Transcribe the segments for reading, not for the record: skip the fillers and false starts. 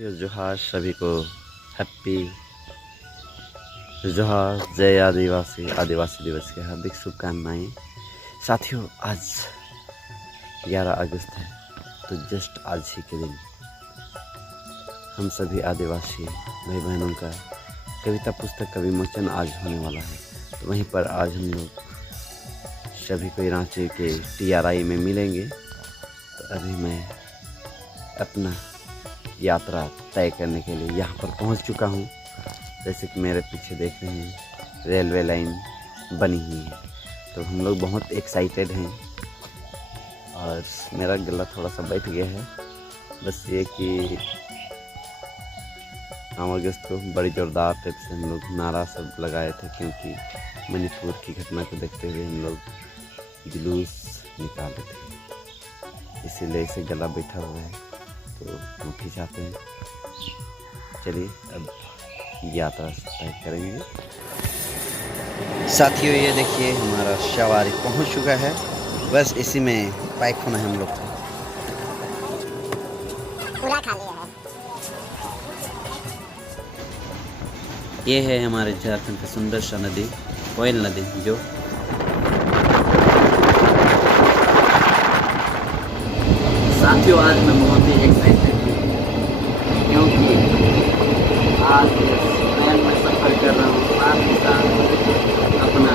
साथियों जोहार सभी को हैप्पी जोहार जय आदिवासी दिवस की हार्दिक शुभकामनाएं। साथियों आज 11 अगस्त है, तो जस्ट आज ही के दिन हम सभी आदिवासी भाई बहनों का कविता पुस्तक का विमोचन आज होने वाला है। तो वहीं पर आज हम लोग सभी को रांची के TRI में मिलेंगे। तो अभी मैं अपना यात्रा तय करने के लिए यहाँ पर पहुँच चुका हूँ। जैसे कि मेरे पीछे देख रहे हैं रेलवे लाइन बनी हुई है, तो हम लोग बहुत एक्साइटेड हैं। और मेरा गला थोड़ा सा बैठ गया है, बस ये कि 9 अगस्त को बड़ी ज़ोरदार टाइप से हम लोग नारा सब लगाए थे, क्योंकि मणिपुर की घटना को देखते हुए हम लोग जुलूस निकाले थे, इसीलिए इसे गला बैठा हुआ है। तो हम खिंचाते हैं। चलिए अब यात्रा तय करेंगे। साथियों ये देखिए हमारा सवारी पहुंच चुका है, बस इसी में पैक होना है हम लोग को। पूरा खा लिया है। ये है हमारे झारखंड का सुंदर सा नदी, कोयल नदी, जो साथियों आज मैं बहुत ही एक्साइटेड हूँ, क्योंकि आज ट्रेन में सफ़र कर रहा हूँ, साथ ही साथ अपना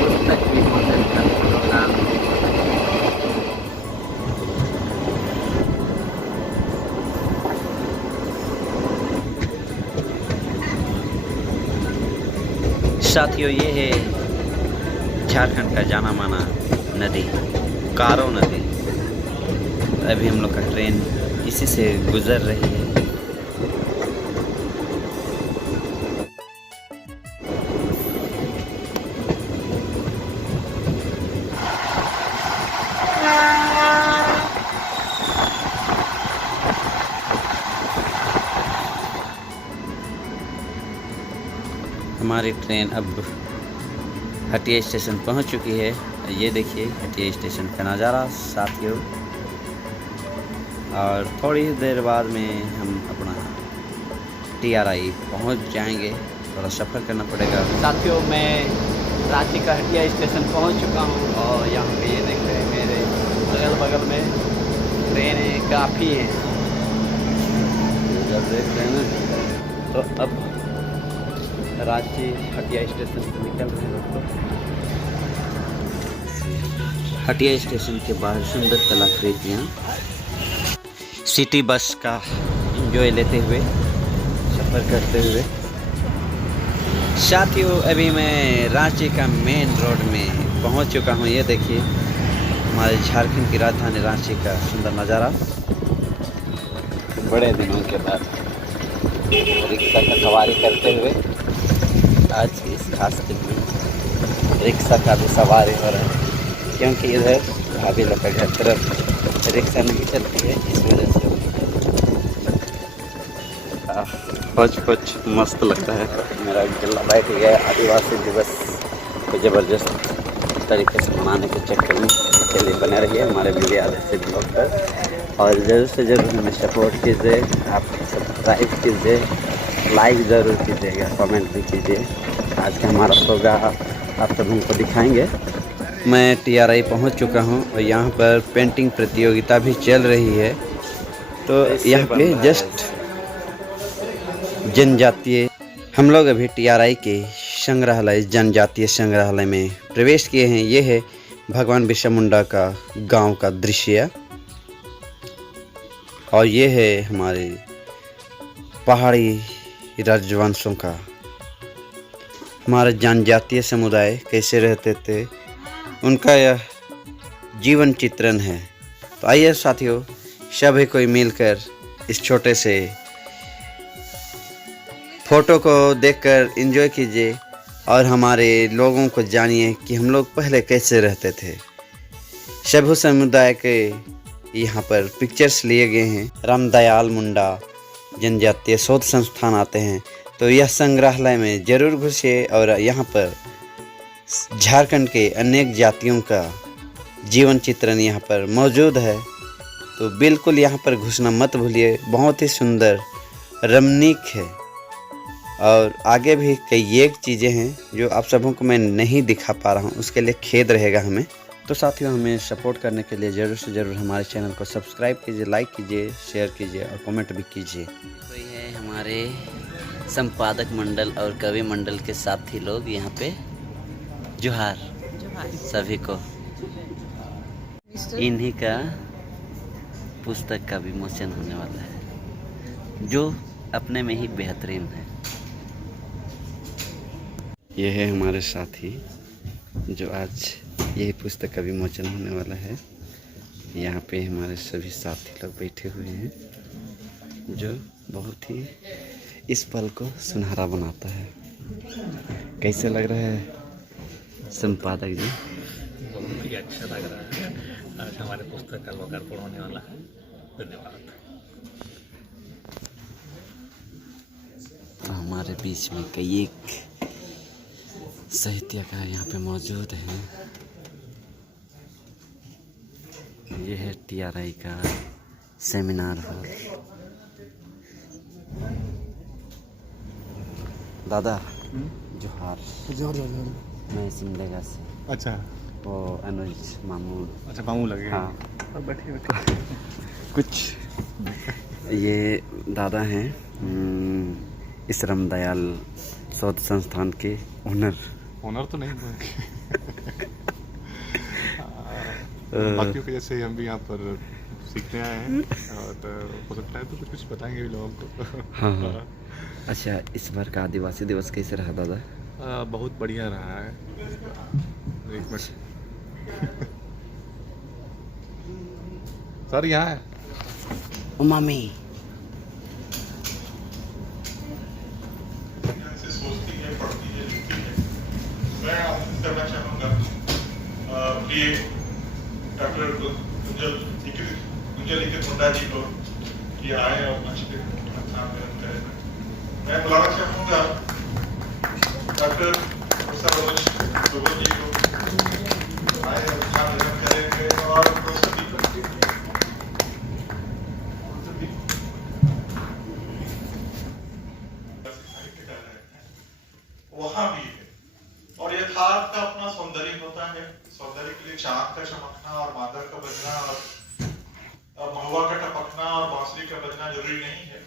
पुस्तक भी विमोचन का प्रोग्राम। साथियों ये है झारखंड का जाना माना नदी, कारो नदी। अभी हम लोग का ट्रेन इसी से गुजर रही है। हमारी ट्रेन अब हटिया स्टेशन पहुंच चुकी है। ये देखिए हटिया स्टेशन का नज़ारा साथियों। और थोड़ी देर बाद में हम अपना TRI पहुंच जाएंगे। थोड़ा सफ़र करना पड़ेगा। साथियों मैं रांची का हटिया स्टेशन पहुंच चुका हूं, और यहाँ पे ये देख रहे हैं मेरे अगल बगल में ट्रेनें काफ़ी हैं, जब देख रहे हैं ना। तो अब रांची हटिया स्टेशन से निकल रहे हैं दोस्तों। हटिया स्टेशन के बाहर सुंदर कलाकृतियाँ सिटी बस का एंजॉय लेते हुए सफ़र करते हुए। साथियों अभी मैं रांची का मेन रोड में पहुंच चुका हूं। ये देखिए हमारे झारखंड की राजधानी रांची का सुंदर नज़ारा। बड़े दिनों के बाद रिक्शा का सवारी करते हुए आज की इस खास दिन में रिक्शा का भी सवारी हो रहा है, क्योंकि इधर भाभी लोग का घर तरफ रिक्शा नहीं चलती है, इस वजह से कुछ मस्त लगता है। मेरा गला बैठ गया। आदिवासी दिवस को ज़बरदस्त तरीके से मनाने के चक्कर में चलिए बने रहिए हमारे मीडिया आदर्श ब्लॉग पर, और ज़रूर से ज़रूर हमें सपोर्ट कीजिए, आप सब्सक्राइब कीजिए, लाइक ज़रूर कीजिएगा, कमेंट भी कीजिए। आज का हमारा प्रोग्राम आप सब हमको दिखाएंगे। मैं TRI पहुंच चुका हूं, और यहाँ पर पेंटिंग प्रतियोगिता भी चल रही है। तो यहाँ पे जस्ट जनजातीय हम लोग अभी TRI के संग्रहालय जनजातीय संग्रहालय में प्रवेश किए हैं। ये है भगवान बिरसा मुंडा का गांव का दृश्य, और ये है हमारे पहाड़ी राजवंशों का, हमारा जनजातीय समुदाय कैसे रहते थे उनका यह जीवन चित्रण है। तो आइए साथियों सभी कोई मिलकर इस छोटे से फ़ोटो को देखकर एंजॉय कीजिए, और हमारे लोगों को जानिए कि हम लोग पहले कैसे रहते थे। सभी समुदाय के यहाँ पर पिक्चर्स लिए गए हैं। रामदयाल मुंडा जनजातीय शोध संस्थान आते हैं, तो यह संग्रहालय में ज़रूर घुसिए, और यहाँ पर झारखंड के अनेक जातियों का जीवन चित्रण यहाँ पर मौजूद है। तो बिल्कुल यहाँ पर घुसना मत भूलिए। बहुत ही सुंदर रमणीक है और आगे भी कई एक चीज़ें हैं जो आप सबों को मैं नहीं दिखा पा रहा हूँ, उसके लिए खेद रहेगा हमें। तो साथियों, हमें सपोर्ट करने के लिए ज़रूर से ज़रूर हमारे चैनल को सब्सक्राइब कीजिए, लाइक कीजिए, शेयर कीजिए और कमेंट भी कीजिए। तो ये हमारे संपादक मंडल और कवि मंडल के साथी लोग यहाँ पे जोहार सभी को। इन्हीं का पुस्तक का विमोचन होने वाला है जो अपने में ही बेहतरीन है। ये है हमारे साथी जो आज यही पुस्तक का विमोचन होने वाला है। यहाँ पे हमारे सभी साथी लोग बैठे हुए हैं जो बहुत ही इस पल को सुनहरा बनाता है। कैसे लग रहा है संपादक जी? बहुत ही अच्छा लग रहा है। आज हमारे पुस्तक का लोकार्पण होने वाला है। धन्यवाद। हमारे बीच में कई एक साहित्यकार यहाँ पे मौजूद हैं। ये है TRI का सेमिनार हॉल। दादा जोहार। मैं सिमडेगा से। अच्छा वो अनुज मामू। अच्छा, मामू लगे। हाँ, बैठिए। कुछ ये दादा हैं इस रामदयाल शोध संस्थान के ओनर तो नहीं बाकियों के जैसे हम भी यहाँ पर सीखने आए हैं और हो सकता है तो कुछ बताएंगे भी लोगों को। हाँ। अच्छा, इस बार का आदिवासी दिवस कैसे रहा दादा? बहुत बढ़िया रहा है। एक मिनट सर, यहाँ है मामी। मैं आमंत्रित करना चाहूँगा प्रिय डॉक्टर गुंजल मुंडा जी को कि आए और मंच पे अपना ग्रहण करें। मैं बुलाना चाहूँगा डॉक्टर प्रोफेसर जी को आए और अपना ग्रहण करेंगे और प्रोफेसर दीपक जी वहाँ भी है। और यथार्थ का अपना सौंदर्य होता है। सौंदर्य के लिए चांद का चमकना और मादर का बजना और महुआ का टपकना और बांसुरी का बजना जरूरी नहीं है।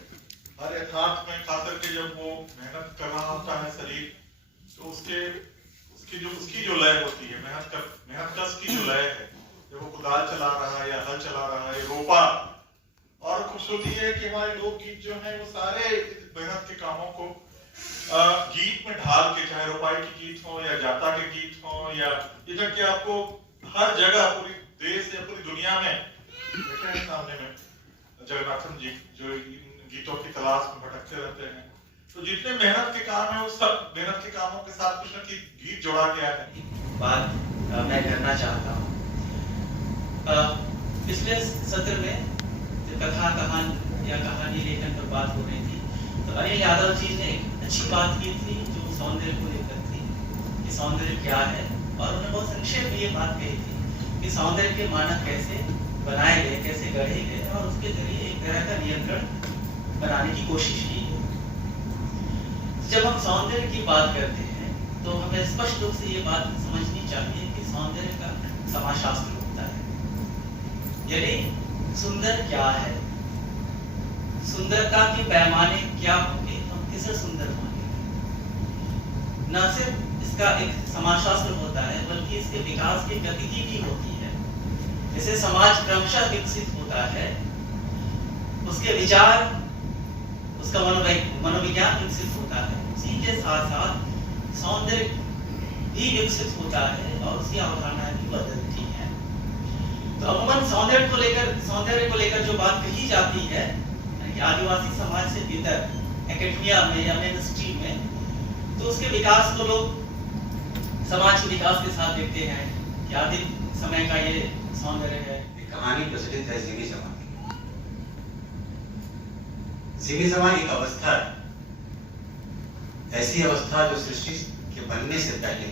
हर यथार्थ में खासकर के जब वो मेहनत कर रहा होता है शरीर, तो उसकी जो लय होती है, मेहनत कश की जो लय है, जब वो कुदाल चला रहा है या हल चला रहा है, रोपा। और खूबसूरती है कि हमारे लोकगीत जो है वो सारे मेहनत के कामों को गीत में ढाल के, चाहे रोपाई के गीत हो या जाता के गीत हो या इधर के, आपको हर जगह पूरी देश या पूरी दुनिया में देखे हैं सामने में जगन्नाथन जी जो इन गीतों की तलाश में भटकते रहते हैं। तो जितने मेहनत के काम है वो सब मेहनत के कामों के साथ कुछ न कुछ गीत जोड़ा गया है। बात मैं करना चाहता हूँ। पिछले सत्र में जो कहानी लेखन पर बात हो रही थी, तो अनिल यादव जी ने एक अच्छी बात की थी जो सौंदर्य को लेकर थी कि सौंदर्य क्या है, और उन्होंने बहुत संक्षेप में ये बात कही थी कि सौंदर्य के मानक कैसे बनाए गए, कैसे गढ़े गए और उसके जरिए एक तरह का नियंत्रण बनाने की कोशिश की। जब हम सौंदर्य की बात करते हैं तो हमें स्पष्ट रूप से ये बात समझनी चाहिए कि सौंदर्य का समाजशास्त्र होता है। यानी सुंदर क्या है, सुंदरता के पैमाने क्या होंगे, हम किसे सुंदर मानेंगे। न सिर्फ इसका एक समाजशास्त्र होता है बल्कि इसके विकास की गतिविधि भी होती है। जैसे समाज क्रमशः विकसित होता है, उसके विचार, उसका मनोविज्ञान विकसित होता है, उसी के साथ साथ सौंदर्य भी विकसित होता है और उसकी अवधारणा भी बदलती है। तो अमूमन सौंदर्य को लेकर जो बात कही जाती है आदिवासी समाज से भीतर एकेडमिया में या मेन स्ट्रीम में, तो उसके विकास को लोग समाज के विकास के साथ देखते हैं कि आदिम समय का ये सौंदर्य है। कहानी प्रचलित है सीमी समा की। सीमी समा एक अवस्था है, ऐसी अवस्था जो सृष्टि के बनने से पहले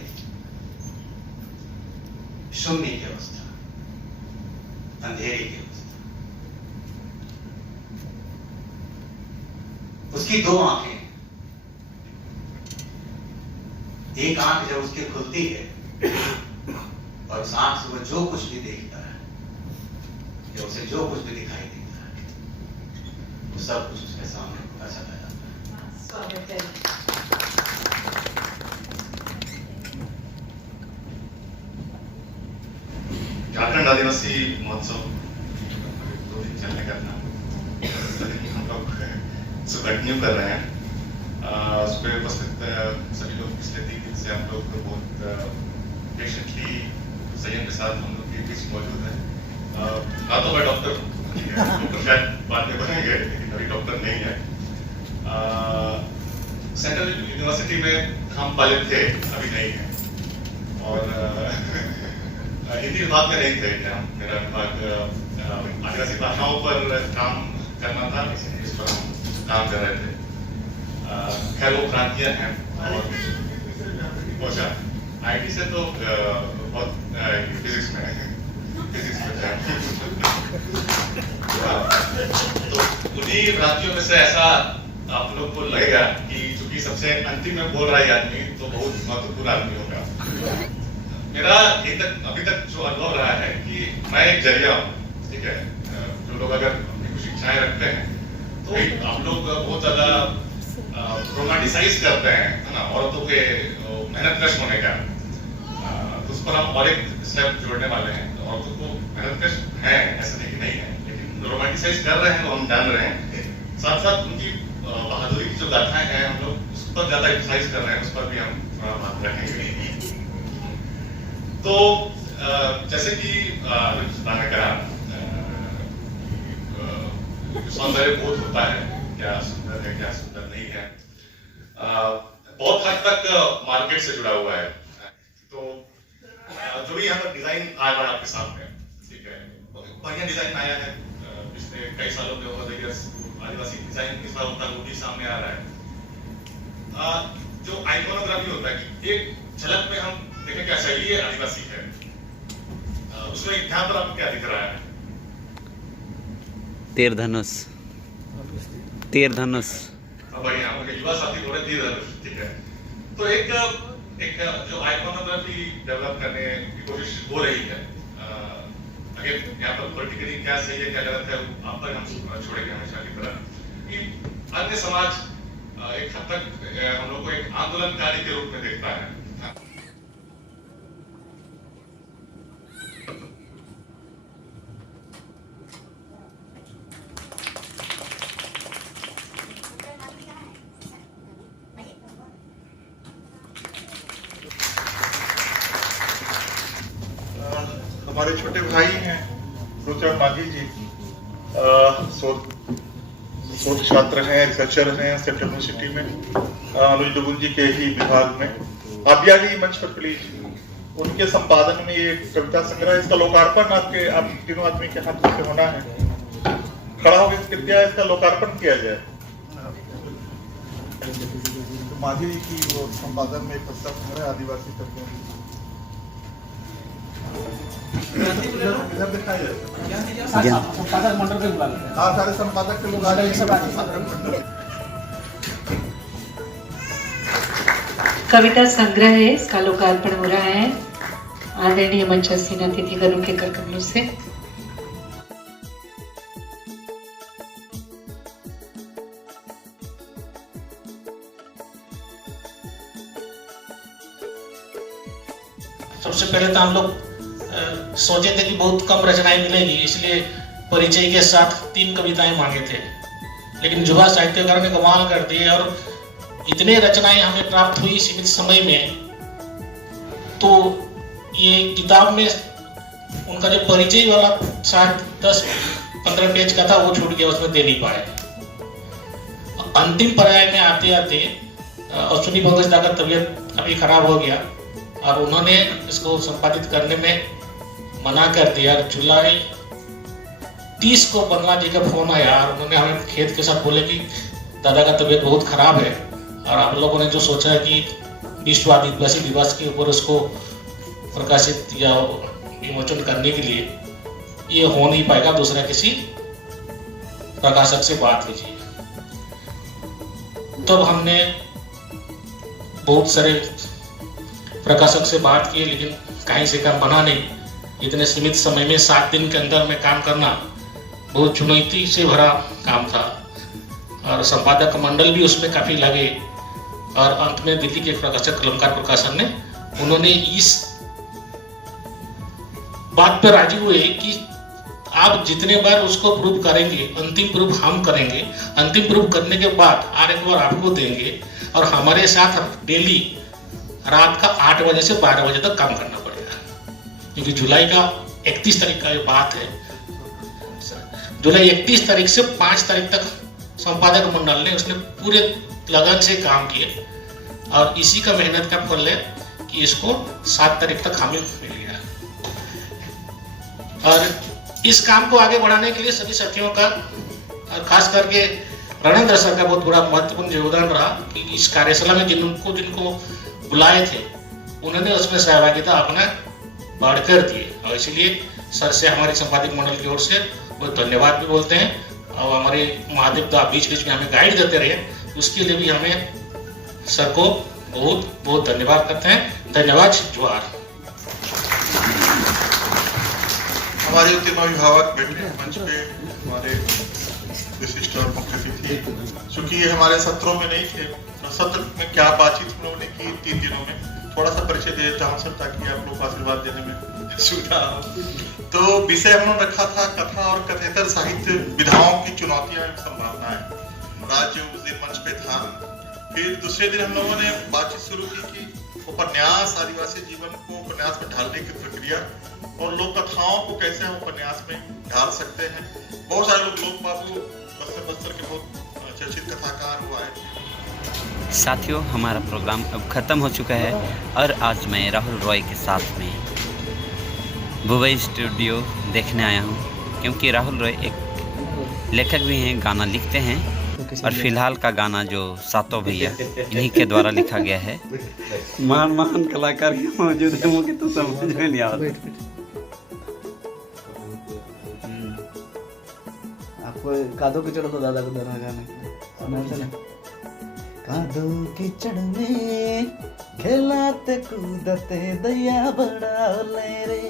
शून्य की अवस्था, अंधेरे की अवस्था। उसकी दो आंखें हैं। एक आंख जब उसकी खुलती है और उस आंख से वो जो कुछ भी देखता है या उसे जो कुछ भी दिखाई देता है वो सब कुछ उसके सामने पूरा चला जाता है। स्वागत है। झारखंड आदिवासी महोत्सव 2 दिन चलने का था, हम लोग इसको कंटिन्यू कर रहे हैं। उस पर उपस्थित सभी लोग पिछले 3 दिन से हम लोग बहुत पेशेंटली संयम के साथ हम लोग के बीच मौजूद है। तो मैं डॉक्टर शायद बाद में बनेंगे, लेकिन अभी डॉक्टर नहीं है। सेंट्रल यूनिवर्सिटी में हम पहले थे, अभी नहीं है, और हिंदी विभाग में नहीं थे। मेरा विभाग आदिवासी भाषाओं पर काम करना था, इस पर हम काम कर रहे थे। खैर वो क्रांतियां हैं और अच्छा आईटी से तो बहुत फिजिक्स में थे। तो उन्हीं क्रांतियों में से ऐसा आप लोग को लगेगा कि चूंकि सबसे अंतिम में बोल रहा है आदमी तो बहुत महत्वपूर्ण आदमी होगा। मेरा अभी तक जो अनुभव रहा है कि मैं एक जरिया हूँ, ठीक है। जो लोग अगर अपनी कुछ इच्छाएं रखते हैं तो आप लोग बहुत ज्यादा रोमांटिसाइज करते हैं, है ना, औरतों के मेहनतकश होने का। तो उस पर हम और एक स्टेप जोड़ने वाले हैं। तो औरतों को मेहनतकश है, ऐसा नहीं कि नहीं है, लेकिन रोमांटिसाइज कर रहे हैं तो हम जान रहे हैं। साथ साथ उनकी बहादुरी की जो गाथाएं हैं हम लोग उस पर ज्यादा एक्सरसाइज कर रहे हैं, उस पर भी हम थोड़ा बात रखेंगे। तो जैसे कि ने कहा, सौंदर्य बोध होता है, क्या सुंदर है क्या सुंदर नहीं है, बहुत हद तक मार्केट से जुड़ा हुआ है। तो जो भी यहाँ पर डिजाइन आया है आपके सामने, ठीक है, बढ़िया डिजाइन आया है। पिछले कई सालों में over the years Adivasi design इस बार उनका वो भी सामने आ रहा है। जो आइकोनोग्राफी होता है कि एक झलक में हम देखें क्या शैली है आदिवासी है, उसमें यहाँ पर आपको क्या दिख रहा है? तीर धनुष। बढ़िया, युवा साथी बोले तीर धनुष, ठीक है। तो एक जो आइकोनोग्राफी डेवलप करने की कोशिश हो रही है। अगर यहाँ पर पॉलिटिकली क्या सही है क्या गलत है आप पर हम छोड़ेंगे हमेशा की तरह, कि अन्य समाज एक हद तक हम लोग को एक आंदोलनकारी के रूप में देखता है। हमारे छोटे भाई हैं रुद्र मांझी जी, शोध छात्र हैं, रिसर्चर हैं सेंट्रल यूनिवर्सिटी में, अनुज दुगुल जी के ही विभाग में। आप भी आइए मंच पर प्लीज। उनके संपादन में ये कविता संग्रह, इसका लोकार्पण आप तीनों आदमी के हाथ से होना है। खड़ा होकर कृपया इसका लोकार्पण किया जाए। तो मांझी जी की वो संपादन में एक कविता संग्रह आदिवासी कवियों की इधर दिखाई जाए। संपादक मंडल के बुला लेते हैं। हाँ, सारे संपादक के लोग आ रहे हैं। कविता संग्रह है, इसका लोकार्पण हो रहा है आदरणीय मंचस्थ अतिथिगणों के कर कमलों से। सबसे पहले तो हम लोग सोचे थे कि बहुत कम रचनाएं मिलेगी, इसलिए परिचय के साथ 3 कविताएं मांगे थे, लेकिन युवा साहित्यकार ने कमाल कर दिए और इतने रचनाएं हमें प्राप्त हुई सीमित समय में। तो ये किताब में उनका जो परिचय वाला शायद 10-15 पेज का था वो छूट गया, उसमें दे नहीं पाए। अंतिम पर्याय में आते आते अश्विनी भोगसदा का तबीयत अभी खराब हो गया और उन्होंने इसको संपादित करने में मना कर दिया। जुलाई 30 को बंगला जी का फोन आया और उन्होंने हमें खेत के साथ बोले कि दादा का तबीयत बहुत खराब है और आप लोगों ने जो सोचा है कि विश्व आदिवासी दिवस के ऊपर उसको प्रकाशित या विमोचन करने के लिए ये हो नहीं पाएगा, दूसरा किसी प्रकाशक से बात कीजिए। तब हमने बहुत सारे प्रकाशक से बात की, लेकिन कहीं से काम बना नहीं। इतने सीमित समय में 7 दिन के अंदर में काम करना बहुत चुनौती से भरा काम था, और संपादक मंडल भी उसमें काफ़ी लगे। और अंत में दिल्ली के प्रकाशक कलमकार प्रकाशन ने उन्होंने इस बात पर राजी हुए कि आप जितने बार उसको प्रूव करेंगे, अंतिम प्रूव हम करेंगे, अंतिम प्रूव करने के बाद और एक बार आपको देंगे, और हमारे साथ डेली रात का 8 बजे से 12 बजे तक काम करना पड़ेगा, क्योंकि जुलाई का 31 तारीख का ये बात है। जुलाई 31 तारीख से 5 तारीख तक संपादक मंडल ने उसने पूरे लगन से काम किए, और इसी का मेहनत का फल है कि इसको 7 तारीख तक हमें मिल गया। और इस काम को आगे बढ़ाने के लिए सभी साथियों का, और खास करके रणेंद्र सर का बहुत बड़ा महत्वपूर्ण योगदान रहा कि इस कार्यशाला में जिनको बुलाए थे उन्होंने उसमें सहभागिता अपना बढ़कर दिए, और इसलिए सर से हमारी संपादक मंडल की ओर से बहुत धन्यवाद भी बोलते हैं। और हमारे महादेव दा बीच बीच में हमें गाइड देते रहे, उसके लिए भी हमें सर को बहुत बहुत धन्यवाद करते हैं। धन्यवाद, जोहार। हमारे उत्तम अभिभावक बैठे मंच पे, हमारे विशिष्ट और मुख्य अतिथि, चूंकि ये हमारे सत्रों में नहीं थे, तो सत्र में क्या बातचीत हम लोगों ने की 3 दिनों में, थोड़ा सा परिचय दे देता हूँ सर, ताकि आप लोग को आशीर्वाद देने में सुविधा हो। तो विषय हम लोग रखा था कथा और कथेतर साहित्य विधाओं की चुनौतियां एवं संभावनाएं। राज्य उस दिन मंच पे था। फिर दूसरे दिन हम लोगों ने बातचीत शुरू की कि उपन्यास, आदिवासी जीवन को उपन्यास में ढालने की प्रक्रिया, और लोक कथाओं को कैसे हम उपन्यास में ढाल सकते हैं। बहुत सारे लोग बाबू बस्तर के बहुत चर्चित कथाकार हुआ है। साथियों, हमारा प्रोग्राम अब ख़त्म हो चुका है, और आज मैं राहुल रॉय के साथ में बुबई स्टूडियो देखने आया हूँ, क्योंकि राहुल रॉय एक लेखक भी हैं, गाना लिखते हैं, और फिलहाल का गाना जो सातों भैया इन्हीं के द्वारा लिखा गया है। महान कलाकार मौजूद है, मुझे तो समझ में नहीं आ रहा। आपको कादो कीचड़ तो दादा को देना गाने सुना ना। कादो कीचड़ में खेलाते कूदते दैया बड़ा ले रे।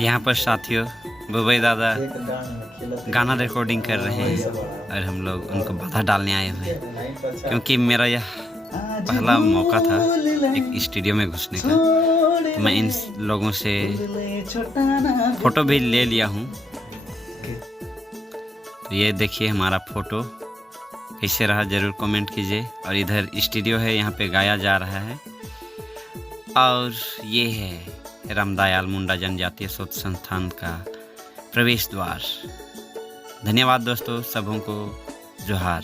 यहाँ पर साथियों बुबई दादा गाना रिकॉर्डिंग कर रहे हैं, और हम लोग उनको बाधा डालने आए हुए हैं, क्योंकि मेरा यह पहला मौका था एक स्टूडियो में घुसने का। तो मैं इन लोगों से फ़ोटो भी ले लिया हूँ। तो ये देखिए हमारा फ़ोटो कैसे रहा, ज़रूर कमेंट कीजिए। और इधर स्टूडियो है, यहाँ पे गाया जा रहा है। और ये है रामदयाल मुंडा जनजातीय शोध संस्थान का प्रवेश द्वार। धन्यवाद दोस्तों, सबों को जोहार।